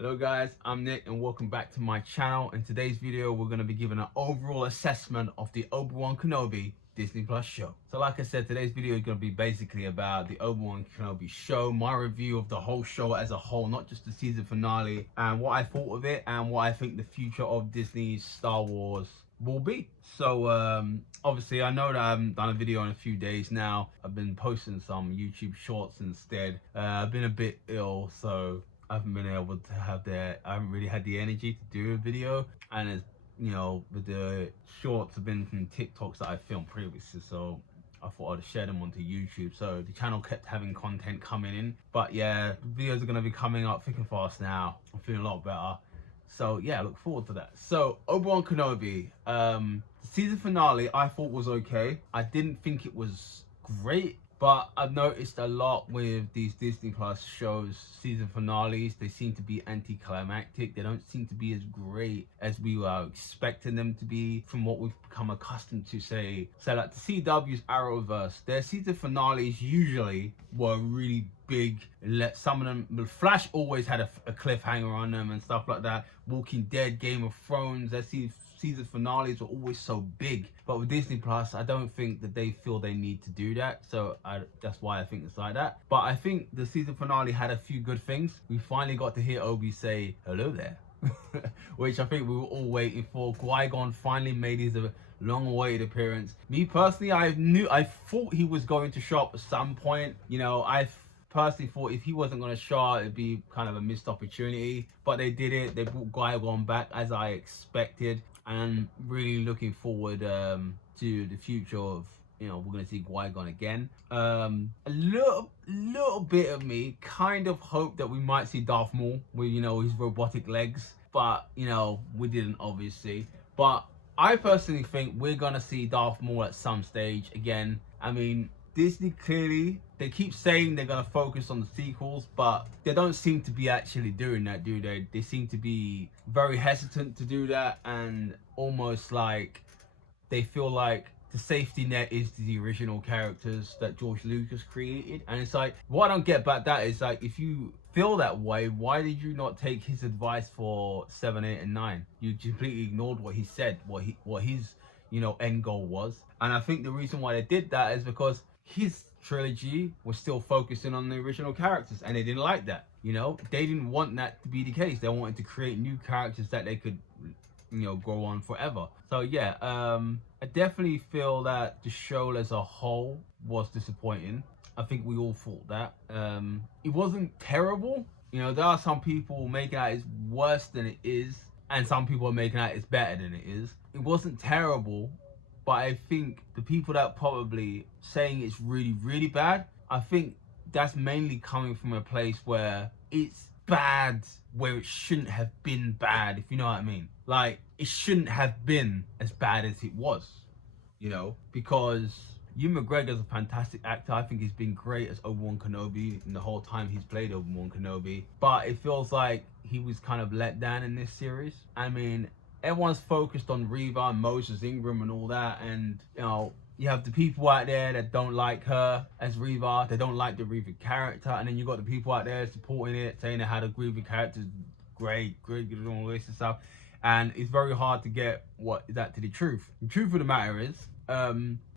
Hello guys, I'm Nick and welcome back to my channel. In today's video, we're going to be giving an overall assessment of the Obi-Wan Kenobi Disney Plus show. So like I said, today's video is going to be basically about the Obi-Wan Kenobi show, my review of the whole show as a whole, not just the season finale, and what I thought of it and what I think the future of Disney's Star Wars will be. So obviously I know that I haven't done a video in a few days now. I've been posting some YouTube shorts instead. I've been a bit ill, so I haven't been able to I haven't really had the energy to do a video, and it's, you know, with the shorts have been from TikToks that I filmed previously, so I thought I'd share them onto YouTube. So the channel kept having content coming in, but yeah, videos are going to be coming up thick and fast now. I'm feeling a lot better, so yeah, I look forward to that. So Obi-Wan Kenobi, the season finale I thought was okay. I didn't think it was great, but I've noticed a lot with these Disney Plus shows, season finales, they seem to be anticlimactic. They don't seem to be as great as we were expecting them to be from what we've become accustomed to, say like the CW's Arrowverse. Their season finales usually were really big. Some of them, Flash always had a cliffhanger on them and stuff like that. Walking Dead, Game of Thrones, their season finales were always so big, but with Disney Plus I don't think that they feel they need to do that, so that's why I think it's like that. But I think the season finale had a few good things. We finally got to hear Obi say hello there which I think we were all waiting for. Qui-Gon finally made his long-awaited appearance. Me personally, I thought he was going to show up at some point. You know, I personally thought if he wasn't going to show up, it'd be kind of a missed opportunity, but they did it. They brought Qui-Gon back as I expected, and really looking forward to the future of, you know, we're going to see Qui-Gon again. A little bit of me kind of hoped that we might see Darth Maul with, you know, his robotic legs, but, you know, we didn't, obviously. But I personally think we're going to see Darth Maul at some stage again. I mean, Disney clearly, they keep saying they're going to focus on the sequels, but they don't seem to be actually doing that, do they? They seem to be very hesitant to do that, and almost like they feel like the safety net is the original characters that George Lucas created. And it's like, what I don't get about that is, like, if you feel that way, why did you not take his advice for 7, 8, and 9? You completely ignored what he said, what his, you know, end goal was. And I think the reason why they did that is because his trilogy was still focusing on the original characters, and they didn't like that. You know, they didn't want that to be the case. They wanted to create new characters that they could, you know, go on forever. So yeah, I definitely feel that the show as a whole was disappointing. I think we all thought that. It wasn't terrible. You know, there are some people making out it's worse than it is, and some people are making out it's better than it is. It wasn't terrible, but I think the people that probably saying it's really, really bad, I think that's mainly coming from a place where it's bad where it shouldn't have been bad, if you know what I mean. Like, it shouldn't have been as bad as it was, you know, because Ewan McGregor's a fantastic actor. I think he's been great as Obi-Wan Kenobi in the whole time he's played Obi-Wan Kenobi, but it feels like he was kind of let down in this series. I mean, everyone's focused on Reva and Moses Ingram and all that, and, you know, you have the people out there that don't like her as Reva. They don't like the Reva character. And then you got the people out there supporting it, saying that how the Reva character is great, and all this and stuff. And it's very hard to get that to the truth. The truth of the matter is,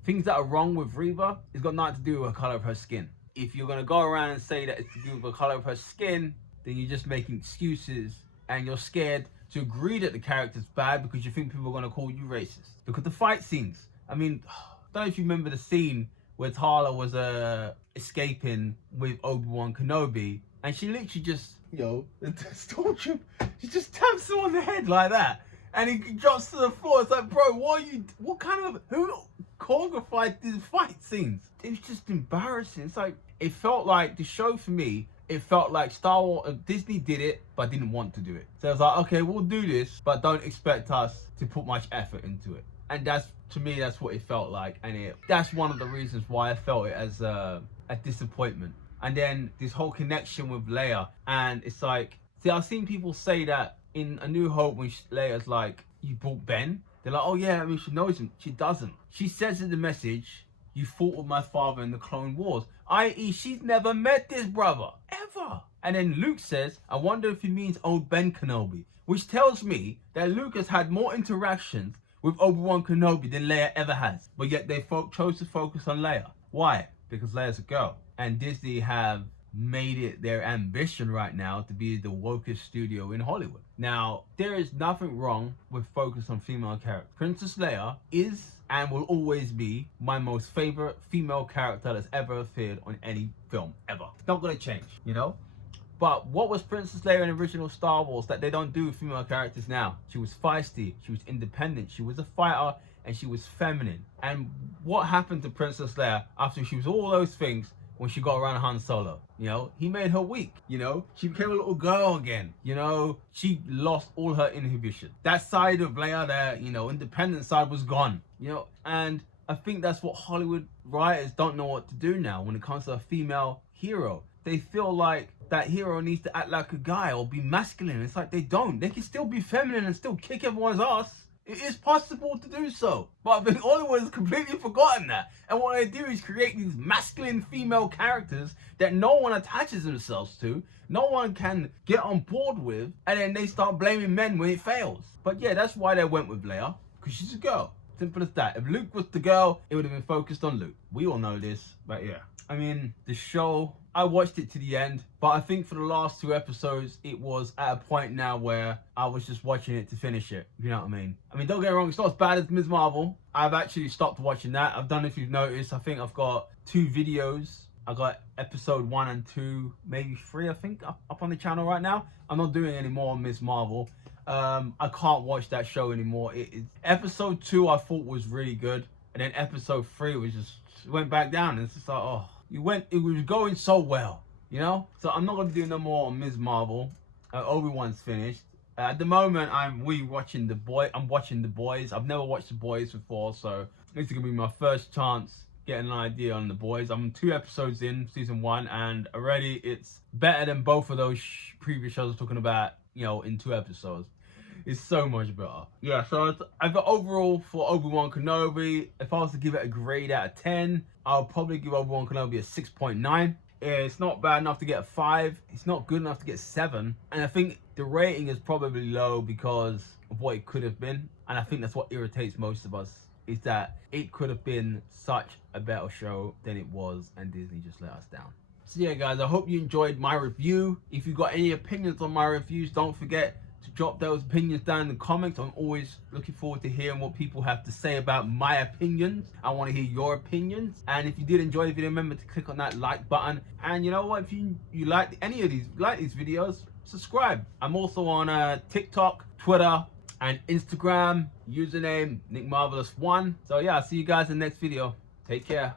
things that are wrong with Reva, it's got nothing to do with the color of her skin. If you're going to go around and say that it's to do with the color of her skin, then you're just making excuses, and you're scared to agree that the character's bad because you think people are going to call you racist. Look at the fight scenes. I mean, I don't know if you remember the scene where Tala was escaping with Obi-Wan Kenobi, and she literally just, you know, the stormtrooper, she just taps him on the head like that, and he drops to the floor. It's like, bro, who choreographed these fight scenes? It was just embarrassing. It's like, it felt like the show for me, it felt like Star Wars, Disney did it, but didn't want to do it. So I was like, okay, we'll do this, but don't expect us to put much effort into it. And that's, to me, that's what it felt like. And that's one of the reasons why I felt it as a disappointment. And then this whole connection with Leia. And it's like, see, I've seen people say that in A New Hope when Leia's like, you brought Ben? They're like, oh yeah, I mean, she knows him. She doesn't. She says in the message, you fought with my father in the Clone Wars. I.e., she's never met this brother. Ever. And then Luke says, I wonder if he means old Ben Kenobi, which tells me that Luke has had more interactions with Obi-Wan Kenobi than Leia ever has. But yet they chose to focus on Leia. Why? Because Leia's a girl. And Disney have made it their ambition right now to be the wokest studio in Hollywood. Now, there is nothing wrong with focus on female characters. Princess Leia is and will always be my most favorite female character that's ever appeared on any film, ever. It's not gonna change, you know? But what was Princess Leia in original Star Wars that they don't do with female characters now? She was feisty, she was independent, she was a fighter, and she was feminine. And what happened to Princess Leia after she was all those things when she got around Han Solo? You know, he made her weak, you know? She became a little girl again, you know? She lost all her inhibition. That side of Leia, that, you know, independent side was gone, you know? And I think that's what Hollywood writers don't know what to do now when it comes to a female hero. They feel like that hero needs to act like a guy or be masculine. It's like they don't. They can still be feminine and still kick everyone's ass. It is possible to do so. But I think Hollywood has completely forgotten that. And what they do is create these masculine female characters that no one attaches themselves to, no one can get on board with, and then they start blaming men when it fails. But yeah, that's why they went with Leia, because she's a girl. Simple as that. If Luke was the girl, it would have been focused on Luke. We all know this, but yeah. I mean, the show, I watched it to the end, but I think for the last 2 episodes, it was at a point now where I was just watching it to finish it. You know what I mean? I mean, don't get me wrong, it's not as bad as Ms. Marvel. I've actually stopped watching that. I've done, if you've noticed, I think I've got 2 videos. I got episode 1 and 2, maybe 3, I think, up on the channel right now. I'm not doing any more on Ms. Marvel. I can't watch that show anymore. Episode 2 I thought was really good, and then episode 3 was just went back down. And it's just like, oh, it was going so well, you know. So I'm not gonna do no more on Ms. Marvel. Obi-Wan's finished. At the moment, I'm watching The Boys. I've never watched The Boys before, so this is gonna be my first chance getting an idea on The Boys. I'm 2 episodes in season 1, and already it's better than both of those previous shows I was talking about, you know, in 2 episodes. It's so much better. Yeah, so I've got overall for Obi-Wan Kenobi, if I was to give it a grade out of 10, I'll probably give Obi-Wan Kenobi a 6.9. It's not bad enough to get a 5. It's not good enough to get 7. And I think the rating is probably low because of what it could have been. And I think that's what irritates most of us, is that it could have been such a better show than it was, and Disney just let us down. So yeah, guys, I hope you enjoyed my review. If you've got any opinions on my reviews, don't forget to drop those opinions down in the comments. I'm always looking forward to hearing what people have to say about my opinions. I want to hear your opinions. And if you did enjoy the video, remember to click on that like button. And you know what, if you like any of these videos, subscribe. I'm also on TikTok, Twitter, and Instagram. Username NickMarvelous1. So yeah, I'll see you guys in the next video. Take care.